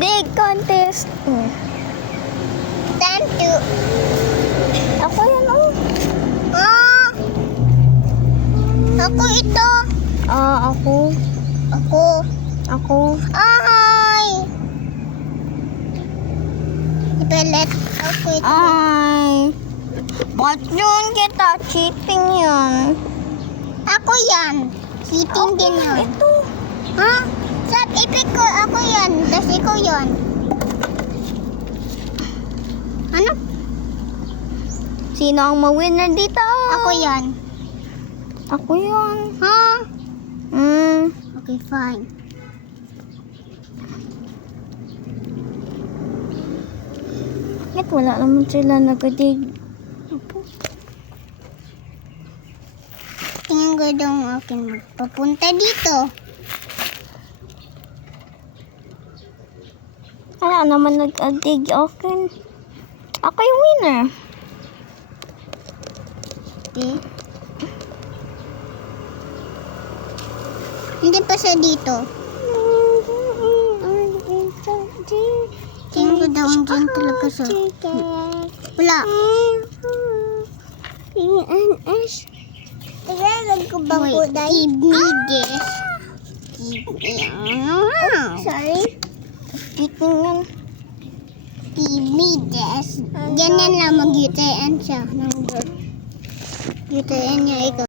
dig contest. Time to... Ako yan, oh. Ah! Ako ito. Ako. Ako. Ako. Ay! Ipalit. Ako ito. Ay. Ba't yun kita? Cheating yan. Ako yan. Cheating din yun. Ito. Ha? Sab, ipik ko. Ako yan. Tapos ikaw yan. Ano? Sino ang mawinner dito? Ako yan. Ako yun. Ha? Okay, fine. Bakit wala naman sila nagadig? Tingin ko daw ang akin magpapunta dito. Wala naman nag-dig akin. Ako yung winner. Okay. Hindi pa siya dito. Tingin ko daw ang dyan talaga siya. Wala. Tagalog ko ba po dahil? Ibnides. Sorry. Cheating yan. Ibnides. Ganyan lang mag-UTN siya. UTN niya ito.